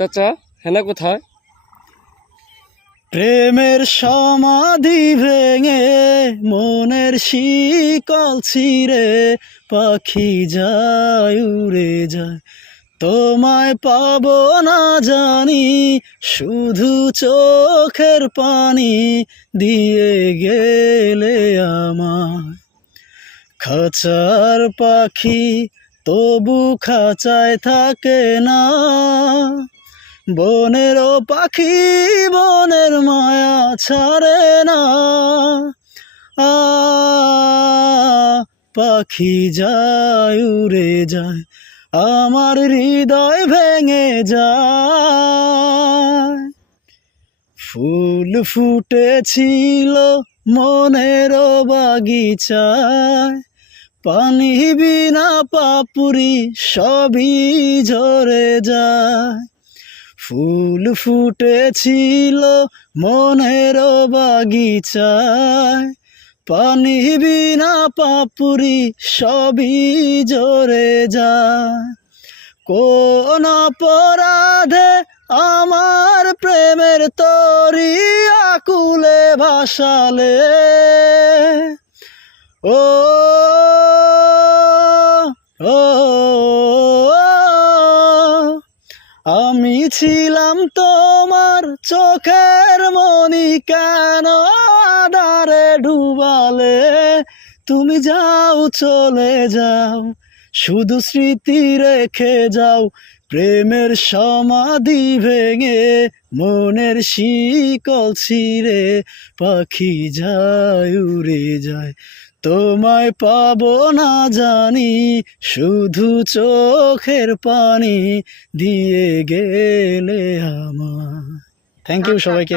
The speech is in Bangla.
চাচা হেনা কোথায়? প্রেমের সমাধি ভেঙে মনের শিকল ছিঁড়ে পাখি যায় উড়ে যায়, তোমায় পাবো না জানি, শুধু চোখের পানি দিয়ে গেলে আমায়। খাঁচার পাখি তবু খাঁচায় থাকে না, বনেরও পাখি বনের মায়া ছাড়ে না। আ পাখি যায় উড়ে যায়, আমার হৃদয় ভেঙে যায়। ফুল ফুটেছিল মনের বাগিচায়, পানি বিনা পাপুরি সবই ঝরে যায়। ফুল ফুটেছিল মনের বাগিচায়, পানি বিনা পাপুরি সবই ঝরে যায়। কোন অপরাধে আমার প্রেমের তরি আকুলে ভাসালে, ও ও আমি ছিলাম তোমার চোখের মনি, কেন আধারে ডুবালে? তুমি যাও চলে যাও, শুধু স্মৃতি রেখে যাও। প্রেমের সমাধি ভেঙে মনের শিকল ছিঁড়ে পাখি যায় উড়ে যায়, তোমায় পাবো না জানি, শুধু চোখের পানি দিয়ে গেলে আমার। থ্যাংক ইউ সবাইকে।